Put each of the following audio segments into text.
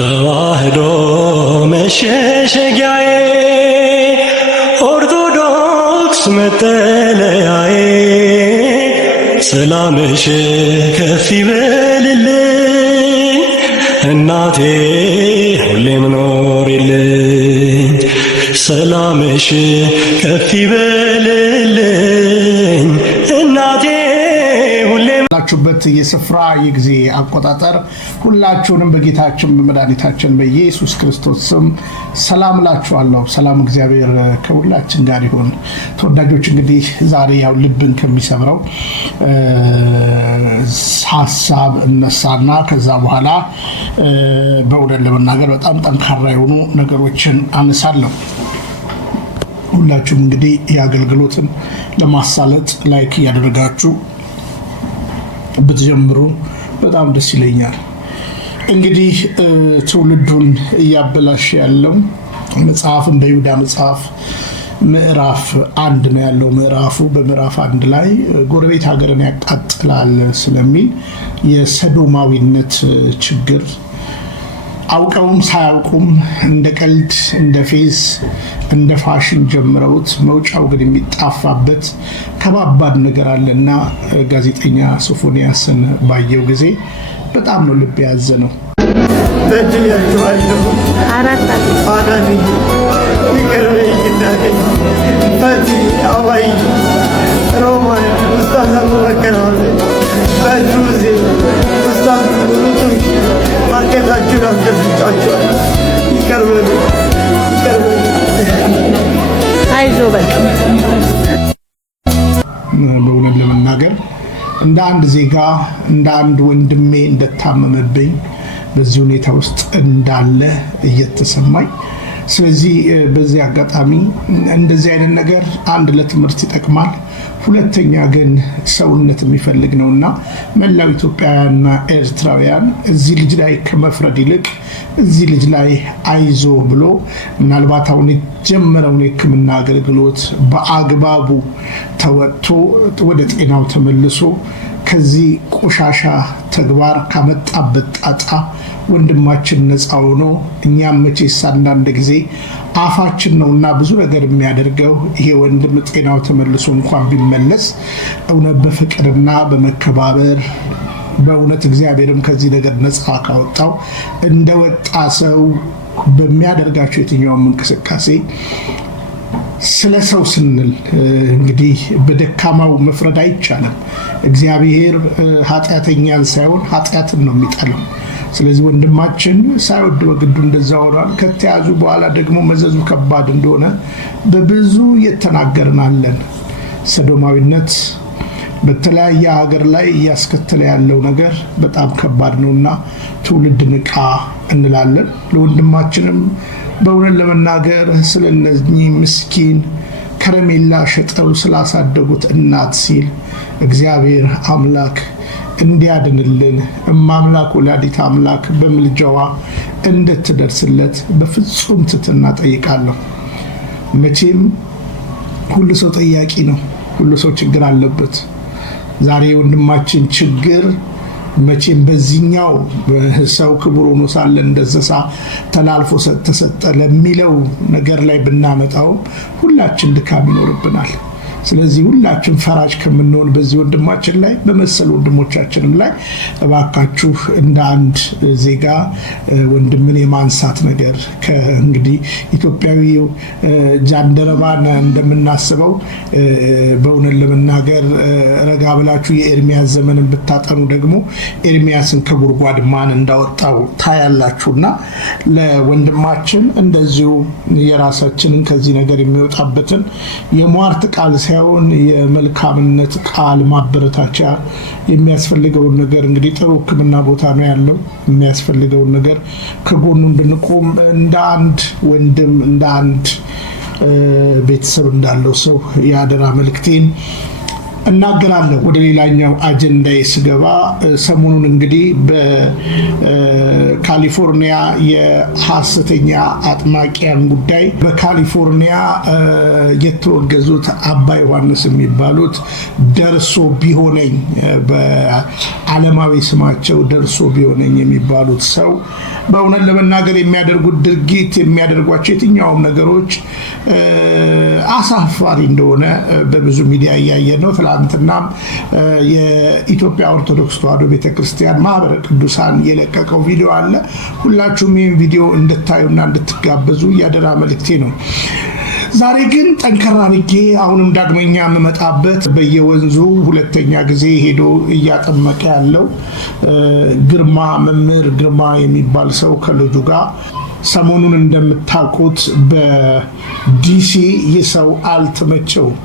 ተዋህዶ መሸሸጊያዬ ኦርቶዶክስ መጠለያዬ ሰላምሽ ከፍ ይበልልኝ እናቴ ሁሌም ኖሪልኝ ሰላምሽ ከፍ ይበልልኝ እናቴ ሁሌም ላችሁበት የስፍራ የጊዜ አቆጣጠር ሁላችሁንም በጌታችን በመድኃኒታችን በኢየሱስ ክርስቶስ ስም ሰላም ላችኋለሁ። ሰላም እግዚአብሔር ከሁላችን ጋር ይሁን። ተወዳጆች እንግዲህ ዛሬ ያው ልብን ከሚሰብረው ሐሳብ እነሳና ከዛ በኋላ በእውነት ለመናገር በጣም ጠንካራ የሆኑ ነገሮችን አነሳለሁ። ሁላችሁም እንግዲህ የአገልግሎትን ለማሳለጥ ላይክ ያደረጋችሁ ብትጀምሩ በጣም ደስ ይለኛል። እንግዲህ ትውልዱን እያበላሽ ያለው መጽሐፍ እንደ ይሁዳ መጽሐፍ ምዕራፍ 1 ነው ያለው። በምዕራፍ 1 ላይ ጎረቤት ሀገርን ያቃጥላል ስለሚል የሰዶማዊነት ችግር አውቀውም ሳያውቁም እንደ ቀልድ እንደ ፌዝ እንደ ፋሽን ጀምረውት መውጫው ግን የሚጣፋበት ከባባድ ነገር አለና ጋዜጠኛ ሶፎንያስን ባየው ጊዜ በጣም ነው ልብ ያዘነው። በድያችኋለሁ አራታኒ ይቀርበኝ እናገኝ ፈቲ አባይ ሮማን ኡስታዝ አቡበከር በድሩዜ ኡስታዝ ሩቱሽ ማርኬታችሁን አስደፍጫችኋል። ይቀርበኝ አይዞ በቃ በእውነት ለመናገር እንደ አንድ ዜጋ እንደ አንድ ወንድሜ እንደታመመብኝ በዚህ ሁኔታ ውስጥ እንዳለ እየተሰማኝ፣ ስለዚህ በዚህ አጋጣሚ እንደዚህ አይነት ነገር አንድ ለትምህርት ይጠቅማል፣ ሁለተኛ ግን ሰውነት የሚፈልግ ነውና መላው ኢትዮጵያውያንና ኤርትራውያን እዚህ ልጅ ላይ ከመፍረድ ይልቅ እዚህ ልጅ ላይ አይዞ ብሎ ምናልባት አሁን የጀመረውን የሕክምና አገልግሎት በአግባቡ ተወጥቶ ወደ ጤናው ተመልሶ ከዚህ ቆሻሻ ተግባር ካመጣበት ጣጣ ወንድማችን ነፃ ሆኖ እኛም መቼስ አንዳንድ ጊዜ አፋችን ነውና ብዙ ነገር የሚያደርገው ይሄ ወንድም ጤናው ተመልሶ እንኳን ቢመለስ እውነት በፍቅርና በመከባበር በእውነት እግዚአብሔርም ከዚህ ነገር ነፃ ካወጣው እንደወጣ ሰው በሚያደርጋቸው የትኛውም እንቅስቃሴ ስለ ሰው ስንል እንግዲህ በደካማው መፍረድ አይቻልም። እግዚአብሔር ኃጢአተኛን ሳይሆን ኃጢአትን ነው የሚጠላው። ስለዚህ ወንድማችን ሳይወድ በግዱ እንደዛ ሆኗል። ከተያዙ በኋላ ደግሞ መዘዙ ከባድ እንደሆነ በብዙ እየተናገርናለን። ሰዶማዊነት በተለያየ ሀገር ላይ እያስከተለ ያለው ነገር በጣም ከባድ ነውና ትውልድ ንቃ እንላለን። ለወንድማችንም በእውነት ለመናገር ስለነዚህ ምስኪን ከረሜላ ሸጠው ስላሳደጉት እናት ሲል እግዚአብሔር አምላክ እንዲያድንልን እማምላክ ወላዲት አምላክ በምልጃዋ እንድትደርስለት በፍጹም ትሕትና ጠይቃለሁ። መቼም ሁሉ ሰው ጠያቂ ነው። ሁሉ ሰው ችግር አለበት። ዛሬ ወንድማችን ችግር መቼም በዚህኛው ሰው ክቡር ሆኖ ሳለ እንደዘሳ ተላልፎ ተሰጠ ለሚለው ነገር ላይ ብናመጣው ሁላችን ድካም ይኖርብናል። ስለዚህ ሁላችን ፈራጅ ከምንሆን በዚህ ወንድማችን ላይ በመሰሉ ወንድሞቻችንም ላይ እባካችሁ እንደ አንድ ዜጋ ወንድምን የማንሳት ነገር ከእንግዲህ ኢትዮጵያዊ ጃንደረባን እንደምናስበው በእውነት ለመናገር ረጋ ብላችሁ የኤርሚያስ ዘመንን ብታጠኑ ደግሞ ኤርሚያስን ከጉድጓድ ማን እንዳወጣው ታያላችሁና ለወንድማችን እንደዚሁ የራሳችንን ከዚህ ነገር የሚወጣበትን የሟርት ቃል ሳይሆን የመልካምነት ቃል ማበረታቻ የሚያስፈልገውን ነገር እንግዲህ ጥሩ ሕክምና ቦታ ነው ያለው። የሚያስፈልገውን ነገር ከጎኑ እንድንቆም እንደ አንድ ወንድም እንደ አንድ ቤተሰብ እንዳለው ሰው ያደራ መልክቴን እናገራለሁ። ወደ ሌላኛው አጀንዳዬ ስገባ ሰሞኑን እንግዲህ በካሊፎርኒያ የሐሰተኛ አጥማቂያን ጉዳይ በካሊፎርኒያ የተወገዙት አባ ዮሐንስ የሚባሉት ደርሶ ቢሆነኝ በዓለማዊ ስማቸው ደርሶ ቢሆነኝ የሚባሉት ሰው በእውነት ለመናገር የሚያደርጉት ድርጊት የሚያደርጓቸው የትኛውም ነገሮች አሳፋሪ እንደሆነ በብዙ ሚዲያ እያየን ነው። ትላንትናም የኢትዮጵያ ኦርቶዶክስ ተዋሕዶ ቤተክርስቲያን ማህበረ ቅዱሳን የለቀቀው ቪዲዮ አለ። ሁላችሁም ይህን ቪዲዮ እንድታዩና እንድትጋበዙ ያደራ መልእክቴ ነው። ዛሬ ግን ጠንከር አድርጌ አሁንም ዳግመኛ የምመጣበት በየወንዙ ሁለተኛ ጊዜ ሄዶ እያጠመቀ ያለው ግርማ መምህር ግርማ የሚባል ሰው ከልጁ ጋር ሰሞኑን እንደምታውቁት በዲሲ ይህ ሰው አልተመቸውም።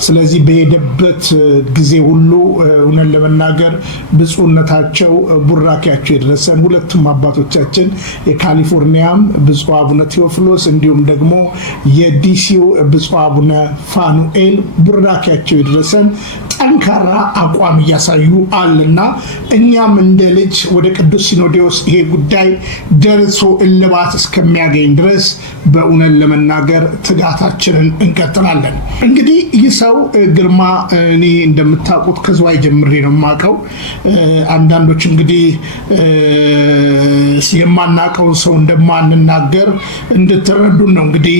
ስለዚህ በሄደበት ጊዜ ሁሉ እውነት ለመናገር ብፁዕነታቸው ቡራኪያቸው የደረሰን ሁለቱም አባቶቻችን የካሊፎርኒያም ብፁዕ አቡነ ቴዎፍሎስ እንዲሁም ደግሞ የዲሲው ብፁዕ አቡነ ፋኑኤል ቡራኪያቸው የደረሰን ጠንካራ አቋም እያሳዩ አለና እኛም እንደ ልጅ ወደ ቅዱስ ሲኖዶስ ይሄ ጉዳይ ደርሶ እልባት እስከሚያገኝ ድረስ በእውነት ለመናገር ትጋታችንን እንቀጥላለን። እንግዲህ ይህ ሰው ግርማ እኔ እንደምታውቁት ከዝዋይ ጀምሬ ነው የማውቀው። አንዳንዶች እንግዲህ የማናውቀውን ሰው እንደማንናገር እንድትረዱን ነው እንግዲህ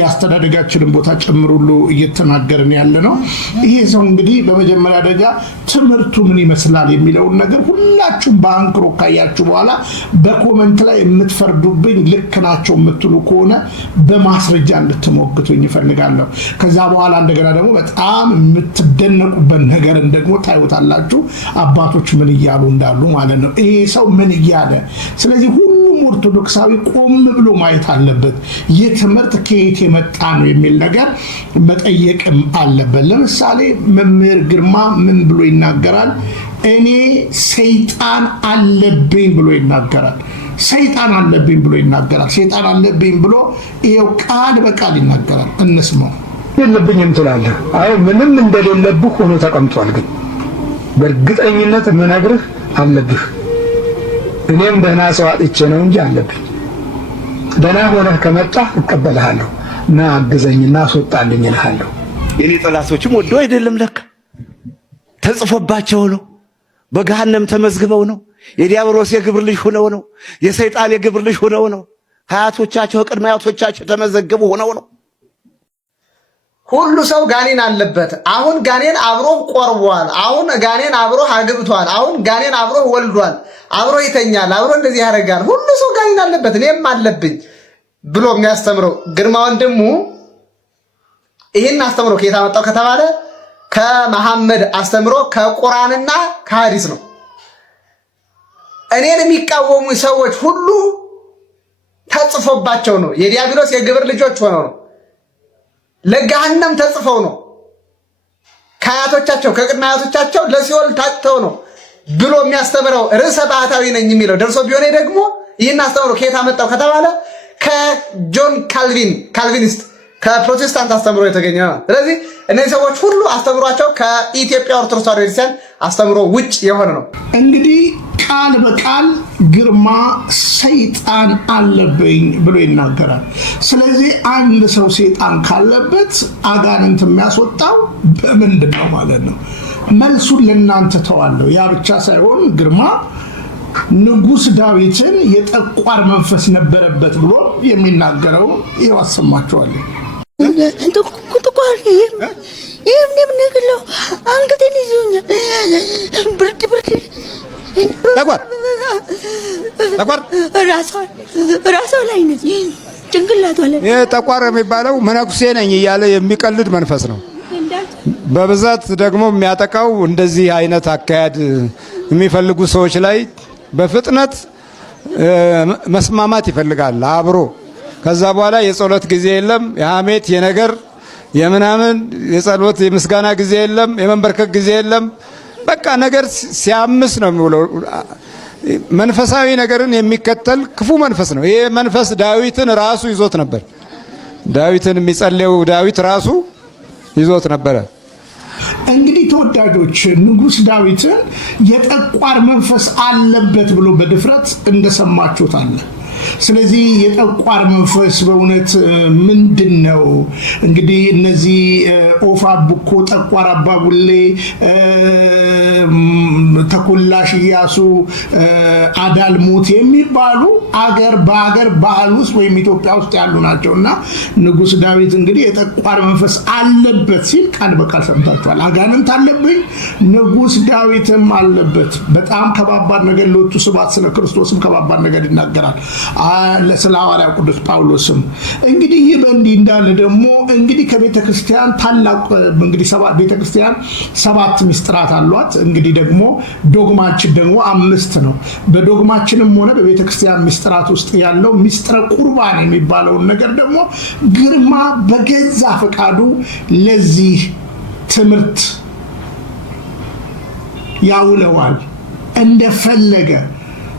ያስተዳደጋችንን ቦታ ጨምሩሉ እየተናገርን ያለ ነው። ይሄ ሰው እንግዲህ በመጀመሪያ ደረጃ ትምህርቱ ምን ይመስላል የሚለውን ነገር ሁላችሁም በአንክሮ ካያችሁ በኋላ በኮመንት ላይ የምትፈርዱብኝ ልክ ናቸው የምትሉ ከሆነ በማስረጃ እንድትሞግቱኝ ይፈልጋለሁ። ከዛ በኋላ እንደገና ደግሞ በጣም የምትደነቁበት ነገርን ደግሞ ታዩታላችሁ። አባቶች ምን እያሉ እንዳሉ ማለት ነው። ይሄ ሰው ምን እያለ ስለዚህ ሁሉም ኦርቶዶክሳዊ ቆም ብሎ ማየት አለበት። ይህ ትምህርት ከየት የመጣ ነው የሚል ነገር መጠየቅም አለበት። ለምሳሌ መምህር ግርማ ምን ብሎ ይናገራል? እኔ ሰይጣን አለብኝ ብሎ ይናገራል። ሰይጣን አለብኝ ብሎ ይናገራል። ሰይጣን አለብኝ ብሎ ይሄው ቃል በቃል ይናገራል። እንስማው። የለብኝም ትላለህ። አይ ምንም እንደሌለብህ ሆኖ ተቀምጧል። ግን በእርግጠኝነት የምነግርህ አለብህ። እኔም ደህና ሰው አጥቼ ነው እንጂ አለብኝ። ደህና ሆነህ ከመጣህ እቀበልሃለሁ እና አግዘኝና አስወጣልኝ እልሃለሁ። የኔ ጠላቶችም ወደው አይደለም ለካ ተጽፎባቸው ነው። በገሃነም ተመዝግበው ነው። የዲያብሎስ የግብር ልጅ ሆነው ነው። የሰይጣን የግብር ልጅ ሆነው ነው። ከአያቶቻቸው ቅድመ አያቶቻቸው ተመዘገቡ ሆነው ነው። ሁሉ ሰው ጋኔን አለበት። አሁን ጋኔን አብሮ ቆርቧል። አሁን ጋኔን አብሮ አግብቷል። አሁን ጋኔን አብሮ ወልዷል። አብሮ ይተኛል። አብሮ እንደዚህ ያደርጋል። ሁሉ ሰው ጋኔን አለበት፣ እኔም አለብኝ ብሎ የሚያስተምረው ግርማ ወንድሙ ይህን አስተምሮ ከየት አመጣው ከተባለ ከመሐመድ አስተምሮ ከቁርአንና ከሐዲስ ነው። እኔን የሚቃወሙ ሰዎች ሁሉ ተጽፎባቸው ነው። የዲያብሎስ የግብር ልጆች ሆነው ነው። ለገሃነም ተጽፈው ነው። ከአያቶቻቸው ከቅድመ አያቶቻቸው ለሲኦል ታጭተው ነው ብሎ የሚያስተምረው ርዕሰ ባህታዊ ነኝ የሚለው ደርሶ ቢሆን ደግሞ ይህን አስተምሮ ከየት አመጣው ከተባለ ከጆን ካልቪኒስት ከፕሮቴስታንት አስተምሮ የተገኘ ነው። ስለዚህ እነዚህ ሰዎች ሁሉ አስተምሯቸው ከኢትዮጵያ ኦርቶዶክስ ተዋሕዶ ቤተክርስቲያን አስተምሮ ውጭ የሆነ ነው። እንግዲህ ቃል በቃል ግርማ ሰይጣን አለብኝ ብሎ ይናገራል። ስለዚህ አንድ ሰው ሰይጣን ካለበት አጋንንት የሚያስወጣው በምንድን ነው ማለት ነው? መልሱን ለእናንተ ተዋለሁ። ያ ብቻ ሳይሆን ግርማ ንጉሥ ዳዊትን የጠቋር መንፈስ ነበረበት ብሎ የሚናገረው ይኸው አሰማችኋለሁ። ጥቋር አንገቴን ይዞኛል። ብርድ ጠቋር ራሷ ላይ ነች፣ ጭንቅላቷ ላይ። ይህ ጠቋር የሚባለው መነኩሴ ነኝ እያለ የሚቀልድ መንፈስ ነው። በብዛት ደግሞ የሚያጠቃው እንደዚህ አይነት አካሄድ የሚፈልጉ ሰዎች ላይ በፍጥነት መስማማት ይፈልጋል አብሮ። ከዛ በኋላ የጸሎት ጊዜ የለም፣ የሐሜት የነገር የምናምን የጸሎት የምስጋና ጊዜ የለም፣ የመንበርከክ ጊዜ የለም። በቃ ነገር ሲያምስ ነው የሚውለው። መንፈሳዊ ነገርን የሚከተል ክፉ መንፈስ ነው። ይሄ መንፈስ ዳዊትን ራሱ ይዞት ነበር። ዳዊትን የሚጸልየው ዳዊት ራሱ ይዞት ነበረ። እንግዲህ ተወዳጆች ንጉሥ ዳዊትን የጠቋር መንፈስ አለበት ብሎ በድፍረት እንደሰማችሁት አለ። ስለዚህ የጠቋር መንፈስ በእውነት ምንድን ነው? እንግዲህ እነዚህ ኦፋ ቡኮ፣ ጠቋር አባቡሌ፣ ተኩላሽ ኢያሱ፣ አዳልሞት የሚባሉ በአገር ባህል ውስጥ ወይም ኢትዮጵያ ውስጥ ያሉ ናቸው እና ንጉሥ ዳዊት እንግዲህ የጠቋር መንፈስ አለበት ሲል ቃል በቃል ሰምታችኋል። አጋንንት አለብኝ፣ ንጉሥ ዳዊትም አለበት። በጣም ከባባድ ነገር ለወጡ ስብሐት ስለ ክርስቶስም ከባባድ ነገር ይናገራል ስለ ሐዋርያው ቅዱስ ጳውሎስም። እንግዲህ ይህ በእንዲህ እንዳለ ደግሞ እንግዲህ ከቤተ ክርስቲያን ታላቅ እንግዲህ ቤተ ክርስቲያን 7 ምስጢራት አሏት። እንግዲህ ደግሞ ዶግማችን ደግሞ 5 ነው። በዶግማችንም ሆነ በቤተ ክርስቲያን ምስጢራት ውስጥ ያለው ምስጢረ ቁርባን የሚባለውን ነገር ደግሞ ግርማ በገዛ ፈቃዱ ለዚህ ትምህርት ያውለዋል እንደፈለገ።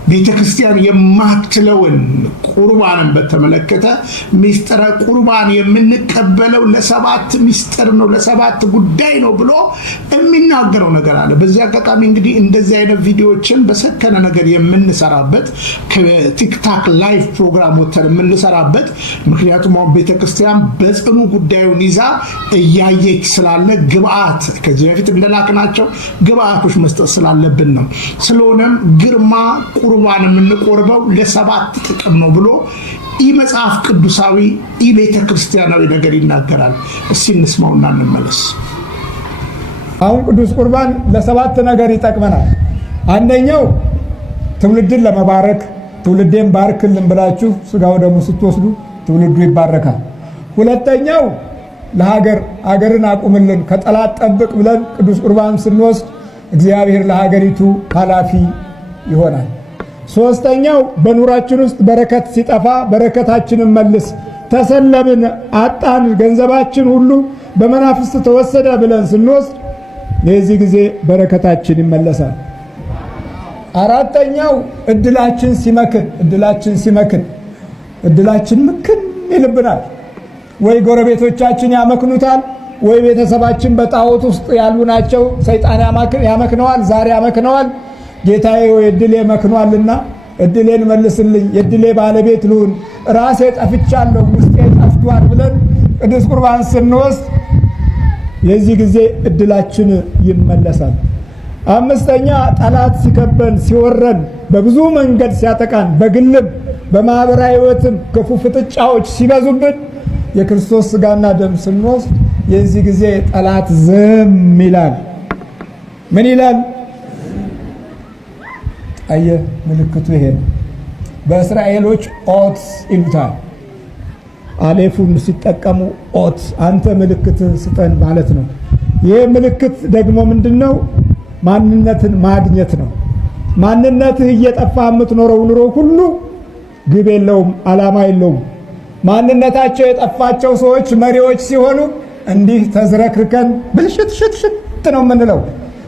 ቤተ ክርስቲያን የማትለውን ቁርባንን በተመለከተ ምስጢረ ቁርባን የምንቀበለው ለ7 ምስጢር ነው፣ ለ7 ጉዳይ ነው ብሎ የሚናገረው ነገር አለ። በዚህ አጋጣሚ እንግዲህ እንደዚህ አይነት ቪዲዮዎችን በሰከነ ነገር የምንሰራበት ከቲክታክ ላይቭ ፕሮግራም ወተን የምንሰራበት ምክንያቱም አሁን ቤተ ክርስቲያን በጽኑ ጉዳዩን ይዛ እያየች ስላለ ግብአት ከዚህ በፊት እንደላክናቸው ግብአቶች መስጠት ስላለብን ነው። ስለሆነም ግርማ ቁርባን የምንቆርበው ለ7 ጥቅም ነው ብሎ መጽሐፍ ቅዱሳዊ ቤተ ክርስቲያናዊ ነገር ይናገራል። እስኪ እንስማውና እንመለስ። አሁን ቅዱስ ቁርባን ለ7 ነገር ይጠቅመናል። አንደኛው ትውልድን ለመባረክ፣ ትውልዴን ባርክልን ብላችሁ ስጋው ደግሞ ስትወስዱ ትውልዱ ይባረካል። ሁለተኛው ለሀገርን አቁምልን ከጠላት ጠብቅ ብለን ቅዱስ ቁርባን ስንወስድ እግዚአብሔር ለሀገሪቱ ኃላፊ ይሆናል። ሶስተኛው በኑራችን ውስጥ በረከት ሲጠፋ በረከታችንን መልስ፣ ተሰለብን፣ አጣን፣ ገንዘባችን ሁሉ በመናፍስት ተወሰደ ብለን ስንወስድ የዚህ ጊዜ በረከታችን ይመለሳል። አራተኛው እድላችን ሲመክን ምክን ይልብናል። ወይ ጎረቤቶቻችን ያመክኑታል፣ ወይ ቤተሰባችን በጣዖት ውስጥ ያሉ ናቸው፣ ሰይጣን ያመክነዋል፣ ዛሬ ያመክነዋል። ጌታዬ ወይ እድሌ መክኗልና እድሌን መልስልኝ፣ የእድሌ ባለቤት ልሁን፣ ራሴ ጠፍቻለሁ፣ ውስጤ ጠፍቷል ብለን ቅዱስ ቁርባን ስንወስድ የዚህ ጊዜ እድላችን ይመለሳል። አምስተኛ ጠላት ሲከበን ሲወረን በብዙ መንገድ ሲያጠቃን በግልም በማህበራዊ ሕይወትም ክፉ ፍጥጫዎች ሲበዙብን የክርስቶስ ሥጋና ደም ስንወስድ የዚህ ጊዜ ጠላት ዝም ይላል። ምን ይላል? አየ ምልክቱ ይሄ ነው። በእስራኤሎች ኦት ይሉታል። አሌፉን ሲጠቀሙ ኦት፣ አንተ ምልክት ስጠን ማለት ነው። ይሄ ምልክት ደግሞ ምንድነው? ማንነትን ማግኘት ነው። ማንነትህ እየጠፋ የምትኖረው ኑሮ ሁሉ ግብ የለውም፣ ዓላማ የለውም። ማንነታቸው የጠፋቸው ሰዎች መሪዎች ሲሆኑ እንዲህ ተዝረክርከን ብልሽት ነው የምንለው።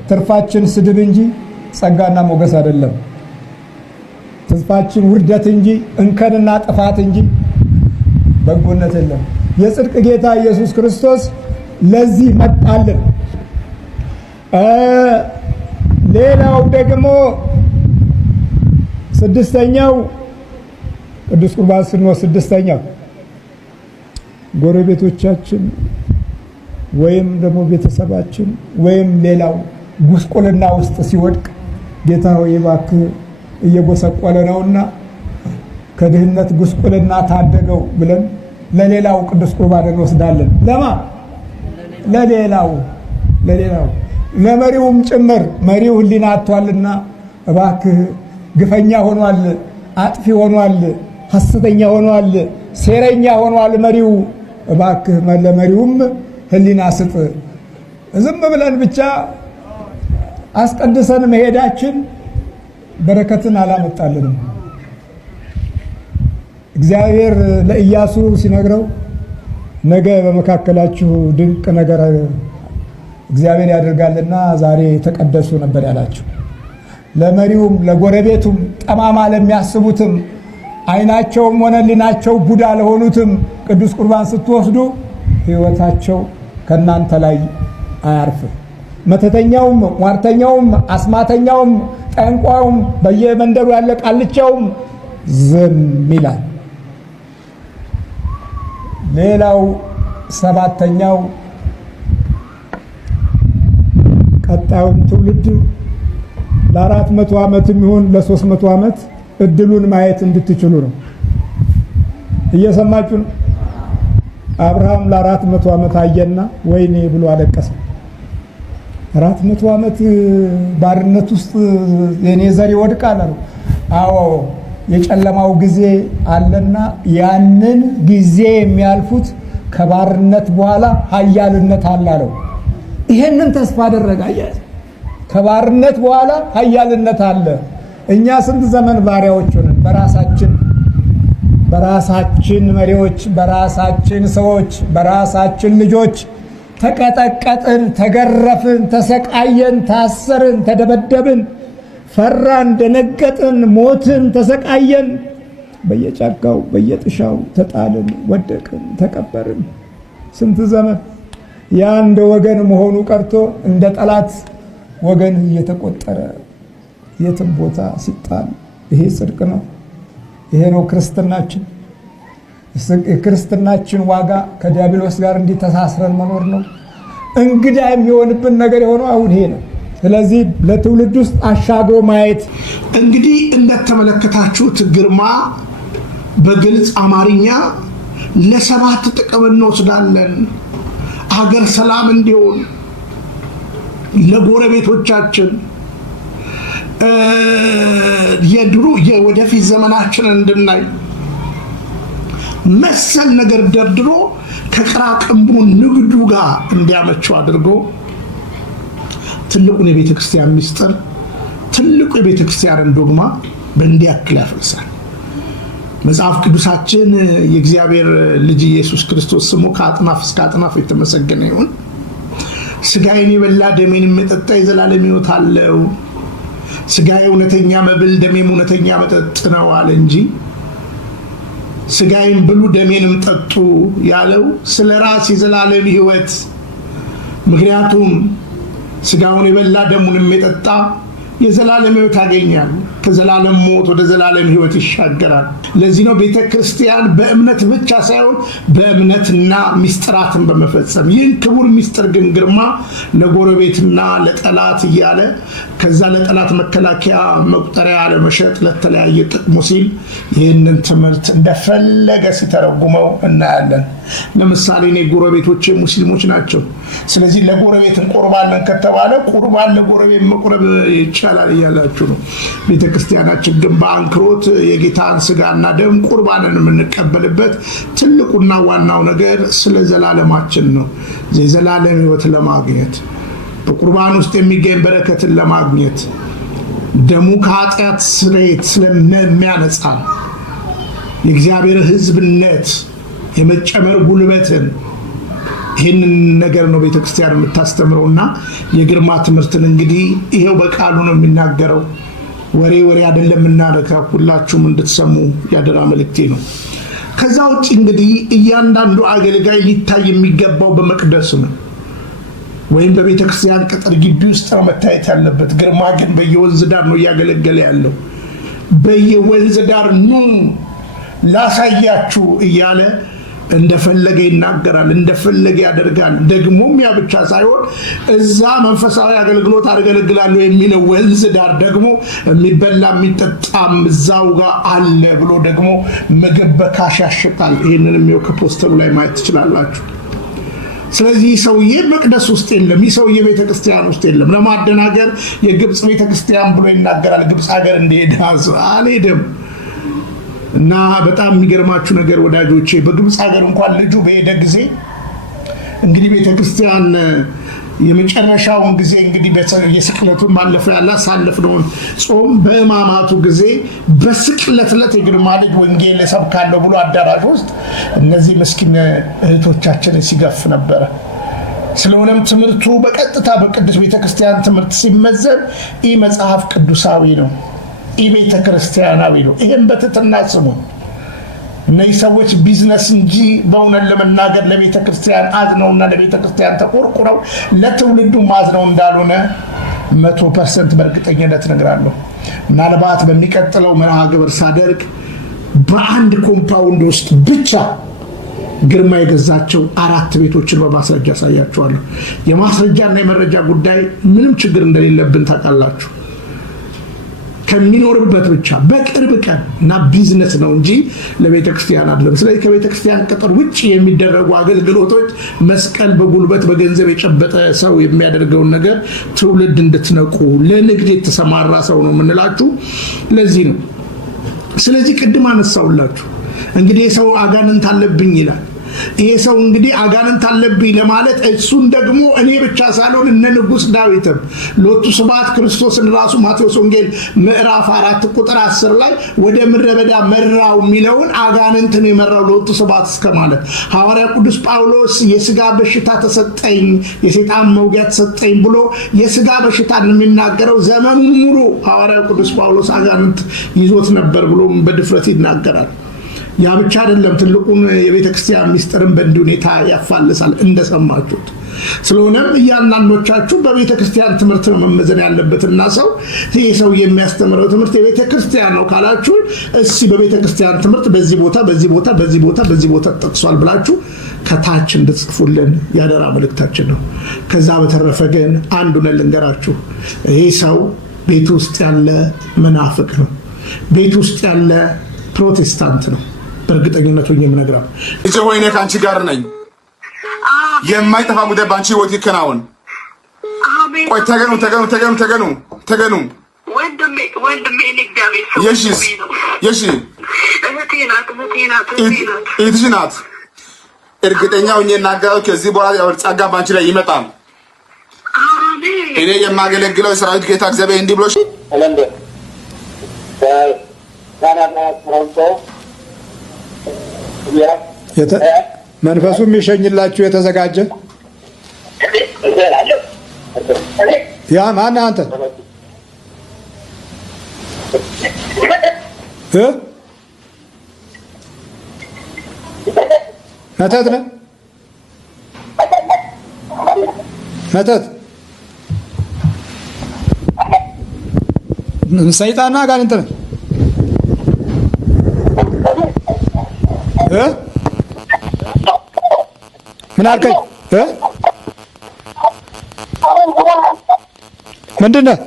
ትርፋችን ስድብ እንጂ ጸጋና ሞገስ አይደለም። ትርፋችን ውርደት እንጂ እንከንና ጥፋት እንጂ በጎነት የለም። የጽድቅ ጌታ ኢየሱስ ክርስቶስ ለዚህ መጣልን። ሌላው ደግሞ 6ኛው ቅዱስ ቁርባን ስንወስድ 6ኛው ጎረቤቶቻችን ወይም ደግሞ ቤተሰባችን ወይም ሌላው ጉስቁልና ውስጥ ሲወድቅ ጌታ ሆይ እባክህ እየጎሰቆለ ነውና ከድህነት ጉስቁልና ታደገው ብለን ለሌላው ቅዱስ ቁርባን እንወስዳለን። ለሌላው ለመሪውም ጭምር። መሪው ሕሊና አጥቷልና እባክህ ግፈኛ ሆኗል፣ አጥፊ ሆኗል፣ ሐሰተኛ ሆኗል፣ ሴረኛ ሆኗል መሪው፣ እባክህ ለመሪውም ሕሊና ስጥ። ዝም ብለን ብቻ አስቀድሰን መሄዳችን በረከትን አላመጣልንም። እግዚአብሔር ለኢያሱ ሲነግረው ነገ በመካከላችሁ ድንቅ ነገር እግዚአብሔር ያደርጋልና ዛሬ ተቀደሱ ነበር ያላቸው። ለመሪውም ለጎረቤቱም ጠማማ ለሚያስቡትም ዓይናቸውም ሆነ ሕሊናቸው ቡዳ ለሆኑትም ቅዱስ ቁርባን ስትወስዱ ሕይወታቸው ከናንተ ላይ አያርፍም። መተተኛውም፣ ሟርተኛውም፣ አስማተኛውም፣ ጠንቋዩም፣ በየመንደሩ ያለ ቃልቻውም ዝም ይላል። ሌላው ሰባተኛው ቀጣዩን ትውልድ ለ400 ዓመት የሚሆን ለ300 ዓመት እድሉን ማየት እንድትችሉ ነው። እየሰማችሁ ነው። አብርሃም ለ400 ዓመት አየና ወይኔ ብሎ አለቀሰ። 400 ዓመት ባርነት ውስጥ የኔ ዘር ይወድቃል አለው። አዎ የጨለማው ጊዜ አለና ያንን ጊዜ የሚያልፉት ከባርነት በኋላ ኃያልነት አለ አለው። ይሄንን ተስፋ አደረገ። ከባርነት በኋላ ኃያልነት አለ። እኛ ስንት ዘመን ባሪያዎች ሆነን በራሳችን መሪዎች፣ በራሳችን ሰዎች፣ በራሳችን ልጆች ተቀጠቀጥን፣ ተገረፍን፣ ተሰቃየን፣ ታሰርን፣ ተደበደብን፣ ፈራን፣ ደነገጥን፣ ሞትን፣ ተሰቃየን። በየጫካው በየጥሻው ተጣልን፣ ወደቅን፣ ተቀበርን። ስንት ዘመን ያ እንደ ወገን መሆኑ ቀርቶ እንደ ጠላት ወገን እየተቆጠረ የትም ቦታ ሲጣል፣ ይሄ ጽድቅ ነው? ይሄ ነው ክርስትናችን? የክርስትናችን ዋጋ ከዲያብሎስ ጋር እንዲተሳስረን መኖር ነው። እንግዳ የሚሆንብን ነገር የሆነው አሁን ይሄ ነው። ስለዚህ ለትውልድ ውስጥ አሻግሮ ማየት። እንግዲህ እንደተመለከታችሁት ግርማ በግልጽ አማርኛ ለሰባት ጥቅም እንወስዳለን። ሀገር ሰላም እንዲሆን፣ ለጎረቤቶቻችን የድሮ የወደፊት ዘመናችንን እንድናይ መሰል ነገር ደርድሮ ከቅራቅንቡ ንግዱ ጋር እንዲያመቸው አድርጎ ትልቁን የቤተ ክርስቲያን ምስጢር፣ ትልቁ የቤተ ክርስቲያንን ዶግማ በእንዲህ ያክል ያፈርሳል። መጽሐፍ ቅዱሳችን የእግዚአብሔር ልጅ ኢየሱስ ክርስቶስ ስሙ ከአጥናፍ እስከ አጥናፍ የተመሰገነ ይሁን። ስጋዬን የበላ ደሜንም የጠጣ የዘላለም ሕይወት አለው። ስጋዬ እውነተኛ መብል ደሜም እውነተኛ መጠጥ ነው አለ እንጂ ስጋዬን ብሉ ደሜንም ጠጡ ያለው ስለ ራስ የዘላለም ሕይወት። ምክንያቱም ስጋውን የበላ ደሙንም የጠጣ የዘላለም ሕይወት ያገኛል። ከዘላለም ሞት ወደ ዘላለም ሕይወት ይሻገራል። ለዚህ ነው ቤተ ክርስቲያን በእምነት ብቻ ሳይሆን በእምነትና ምስጢራትን በመፈጸም ይህን ክቡር ምስጢር ግን ግርማ ለጎረቤትና ለጠላት እያለ ከዛ ለጠላት መከላከያ መቁጠሪያ ለመሸጥ ለተለያየ ጥቅሙ ሲል ይህንን ትምህርት እንደፈለገ ሲተረጉመው እናያለን። ለምሳሌ እኔ ጎረቤቶቼ ሙስሊሞች ናቸው። ስለዚህ ለጎረቤት እንቆርባለን ከተባለ ቁርባን ለጎረቤት መቁረብ ይቻላል እያላችሁ ነው። ቤተክርስቲያናችን ግን በአንክሮት የጌታን ስጋና ደም ቁርባንን የምንቀበልበት ትልቁና ዋናው ነገር ስለ ዘላለማችን ነው። የዘላለም ሕይወት ለማግኘት በቁርባን ውስጥ የሚገኝ በረከትን ለማግኘት ደሙ ከኃጢአት ስርየት ስለሚያነጻ የእግዚአብሔር ሕዝብነት የመጨመር ጉልበትን ይህንን ነገር ነው ቤተክርስቲያን የምታስተምረውና የግርማ ትምህርትን እንግዲህ ይሄው በቃሉ ነው የሚናገረው። ወሬ አይደለም እናረካው። ሁላችሁም እንድትሰሙ ያደራ መልእክቴ ነው። ከዛ ውጭ እንግዲህ እያንዳንዱ አገልጋይ ሊታይ የሚገባው በመቅደስ ነው ወይም በቤተክርስቲያን ቅጥር ግቢ ውስጥ ነው መታየት ያለበት። ግርማ ግን በየወንዝ ዳር ነው እያገለገለ ያለው። በየወንዝ ዳር ኑ ላሳያችሁ እያለ እንደፈለገ ይናገራል፣ እንደፈለገ ያደርጋል። ደግሞም ያ ብቻ ሳይሆን እዛ መንፈሳዊ አገልግሎት አገለግላለሁ የሚለው ወንዝ ዳር ደግሞ የሚበላ የሚጠጣም እዛው ጋር አለ ብሎ ደግሞ ምግብ በካሽ ያሽጣል። ይህንንም ይኸው ከፖስተሩ ላይ ማየት ትችላላችሁ። ስለዚህ ሰውዬ መቅደስ ውስጥ የለም። ይህ ሰውዬ ቤተክርስቲያን ውስጥ የለም። ለማደናገር የግብፅ ቤተክርስቲያን ብሎ ይናገራል። ግብፅ ሀገር እንደሄደ አልሄደም። እና በጣም የሚገርማችሁ ነገር ወዳጆቼ በግብፅ ሀገር እንኳን ልጁ በሄደ ጊዜ እንግዲህ ቤተክርስቲያን የመጨረሻውን ጊዜ እንግዲህ የስቅለቱን ማለፈው ያላሳለፍነውን ጾም በሕማማቱ ጊዜ በስቅለት ዕለት የግርማ ልጅ ወንጌል እሰብካለሁ ብሎ አዳራሽ ውስጥ እነዚህ ምስኪን እህቶቻችንን ሲገፍ ነበረ። ስለሆነም ትምህርቱ በቀጥታ በቅዱስ ቤተክርስቲያን ትምህርት ሲመዘን ይህ መጽሐፍ ቅዱሳዊ ነው፣ ይህ ቤተክርስቲያናዊ ነው። ይህም በትህትና ስሙ። እነዚህ ሰዎች ቢዝነስ እንጂ በእውነት ለመናገር ለቤተ ክርስቲያን አዝነውና ለቤተ ክርስቲያን ተቆርቁረው ለትውልዱ ማዝነው እንዳልሆነ 100% በእርግጠኝነት እነግራለሁ። ምናልባት በሚቀጥለው መርሃ ግብር ሳደርግ በአንድ ኮምፓውንድ ውስጥ ብቻ ግርማ የገዛቸው 4 ቤቶችን በማስረጃ ያሳያቸዋለሁ። የማስረጃና የመረጃ ጉዳይ ምንም ችግር እንደሌለብን ታውቃላችሁ። ከሚኖርበት ብቻ በቅርብ ቀን እና ቢዝነስ ነው እንጂ ለቤተ ክርስቲያን አይደለም። ስለዚህ ከቤተ ክርስቲያን ቅጥር ውጪ የሚደረጉ አገልግሎቶች መስቀል በጉልበት በገንዘብ የጨበጠ ሰው የሚያደርገውን ነገር ትውልድ እንድትነቁ ለንግድ የተሰማራ ሰው ነው የምንላችሁ ለዚህ ነው። ስለዚህ ቅድም አነሳውላችሁ እንግዲህ ሰው አጋንንት አለብኝ ይላል። ይሄ ሰው እንግዲህ አጋንንት አለብኝ ለማለት እሱን ደግሞ እኔ ብቻ ሳልሆን እነ ንጉስ ዳዊትም ሎቱ ስብሐት ክርስቶስን ራሱ ማቴዎስ ወንጌል ምዕራፍ 4 ቁጥር 10 ላይ ወደ ምድረ በዳ መራው የሚለውን አጋንንትን የመራው ሎቱ ስብሐት እስከማለት ሐዋርያ ቅዱስ ጳውሎስ የሥጋ በሽታ ተሰጠኝ የሰይጣን መውጊያ ተሰጠኝ ብሎ የሥጋ በሽታን የሚናገረው ዘመኑን ሙሉ ሐዋርያ ቅዱስ ጳውሎስ አጋንንት ይዞት ነበር ብሎ በድፍረት ይናገራል። ያ ብቻ አይደለም፣ ትልቁን የቤተ ክርስቲያን ሚስጥርን በእንዲህ ሁኔታ ያፋልሳል እንደሰማችሁት። ስለሆነም እያንዳንዶቻችሁ በቤተ ክርስቲያን ትምህርት ነው መመዘን ያለበትና ሰው ይሄ ሰው የሚያስተምረው ትምህርት የቤተ ክርስቲያን ነው ካላችሁ እሺ በቤተ ክርስቲያን ትምህርት በዚህ ቦታ በዚህ ቦታ በዚህ ቦታ በዚህ ቦታ ተጠቅሷል ብላችሁ ከታች እንድትጽፉልን ያደራ መልእክታችን ነው። ከዛ በተረፈ ግን አንዱን ልንገራችሁ፣ ይሄ ሰው ቤት ውስጥ ያለ መናፍቅ ነው። ቤት ውስጥ ያለ ፕሮቴስታንት ነው። በእርግጠኝነት ሆኜ የምነግራው እጄ ሆይኔ ካንቺ ጋር ነኝ። የማይጠፋ ጉዳይ ባንቺ ህይወት ይከናወን። አሜን። ቆይ ተገኑ ወንድሜ ንግዳቤ ሰው የሺ እህቴ ናት። እርግጠኛ ሆኜ እናገራለሁ ከዚህ በኋላ ጸጋ ባንቺ ላይ ይመጣል። አሜን። እኔ የማገለግለው የሰራዊት ጌታ እግዚአብሔር እንዲህ ብሎሽ መንፈሱ የሚሸኝላችሁ የተዘጋጀ ያ ማን አንተ መተት ነህ? መተት ሰይጣንና አጋንንት ነህ? ምን አልከኝ? ምንድን ነህ?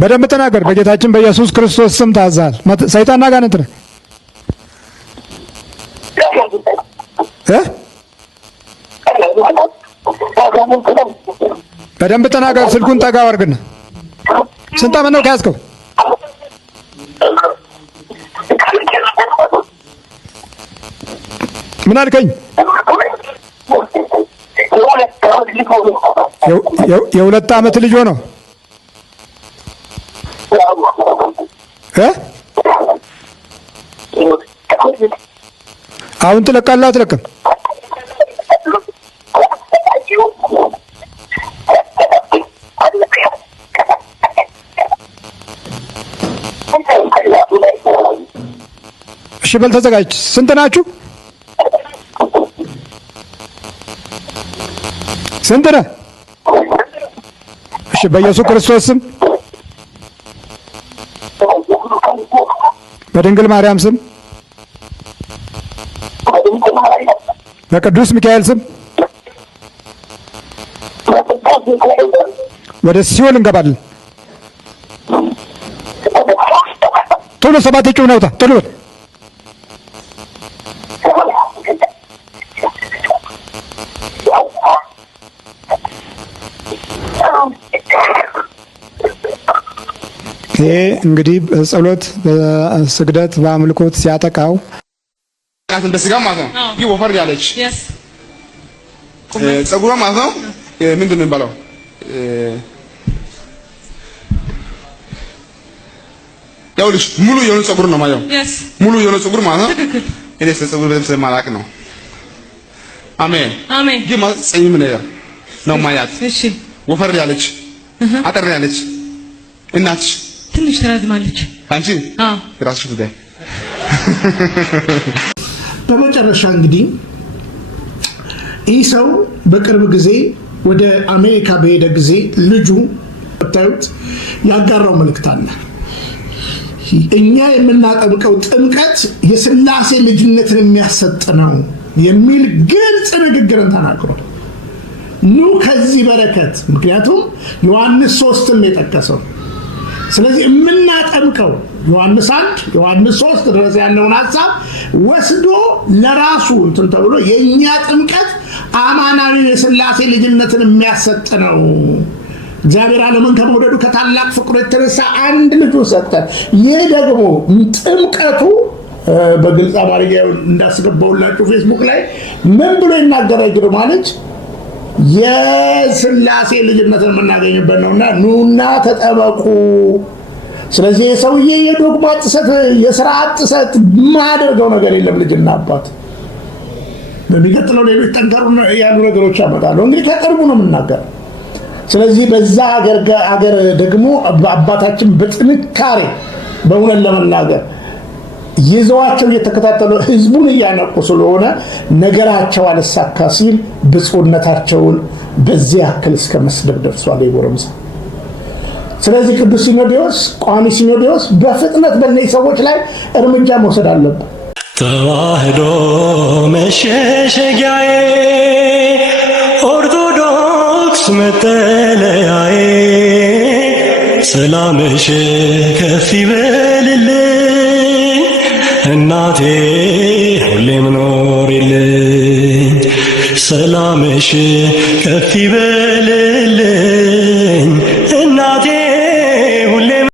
በደንብ ተናገር። በጌታችን በኢየሱስ ክርስቶስ ስም ታዛል። ሰይጣንና አጋንንት ነህ? በደንብ ተናገር። ስልኩን ጠጋ አድርግና ስንት ዓመት ነው ከያዝከው? ምን አልከኝ? የ2 ዓመት ልጅ ሆነው አሁን ትለቃለህ አትለቅም? እሺ በል ተዘጋጅ። ስንት ናችሁ? ስንት ነህ? እሺ በኢየሱስ ክርስቶስ ስም በድንግል ማርያም ስም በቅዱስ ሚካኤል ስም ወደ ሲኦል እንገባለን። ቶሎ 7 ጩኸት ነውታ ቶሎ ይሄ እንግዲህ በጸሎት በስግደት በአምልኮት ሲያጠቃው እንደ ስጋ ማለት ነው። ይህ ወፈር ያለች ጸጉሯ ማለት ነው። ምንድን ነው የሚባለው? ያው ልጅ ሙሉ የሆነ ጸጉር ነው ማለት ነው። ሙሉ የሆነ ጸጉር ማለት ነው። እኔ ስለጸጉር በደምብ ስለማላውቅ ነው። አሜን አሜን። ግን ማለት ጸይም ነገር ነው ማያት። እሺ ወፈር ያለች አጠር ያለች እናትሽ ትንሽ ተራዝማለች። አንቺ ራስሽ ጉዳይ። በመጨረሻ እንግዲህ ይህ ሰው በቅርብ ጊዜ ወደ አሜሪካ በሄደ ጊዜ ልጁ ታዩት ያጋራው መልእክት አለ። እኛ የምናጠምቀው ጥምቀት የሥላሴ ልጅነትን የሚያሰጥ ነው የሚል ግልጽ ንግግርን ተናግሯል። ኑ ከዚህ በረከት፣ ምክንያቱም ዮሐንስ 3ን የጠቀሰው። ስለዚህ የምናጠምቀው ዮሐንስ 1 ዮሐንስ 3 ድረስ ያለውን ሐሳብ ወስዶ ለራሱ እንትን ተብሎ የኛ ጥምቀት አማናዊ የሥላሴ ልጅነትን የሚያሰጥ ነው። እግዚአብሔር ዓለምን ከመውደዱ ከታላቅ ፍቅሩ የተነሳ አንድ ልጁን ሰጠ። ይህ ደግሞ ጥምቀቱ በግልጽ አማርኛ እንዳስገባውላችሁ ፌስቡክ ላይ ምን ብሎ ይናገራል ማለት የሥላሴ ልጅነትን የምናገኝበት ነውና ኑና ተጠመቁ። ስለዚህ የሰውዬ የዶግማ ጥሰት የሥርዓት ጥሰት ማደርገው ነገር የለም። ልጅና አባት በሚቀጥለው ሌሎች ጠንከሩ ያሉ ነገሮች ያመጣሉ። እንግዲህ ከቅርቡ ነው የምናገረው። ስለዚህ በዛ አገር ደግሞ አባታችን በጥንካሬ በእውነት ለመናገር ይዘዋቸው እየተከታተሉ ህዝቡን እያነቁ ስለሆነ ነገራቸው አልሳካ ሲል ብፁዕነታቸውን በዚህ ያክል እስከ መስደብ ደርሷል የጎረምሳ። ስለዚህ ቅዱስ ሲኖዶስ ቋሚ ሲኖዶስ በፍጥነት በእነዚህ ሰዎች ላይ እርምጃ መውሰድ አለበት። ተዋህዶ መሸሸጊያዬ ኦርቶዶክስ መጠለያዬ ሰላምሽ ከፍ ይበልልኝ እናቴ ሁሌም ኖሪልኝ ሰላምሽ ከፍ ይበልልኝ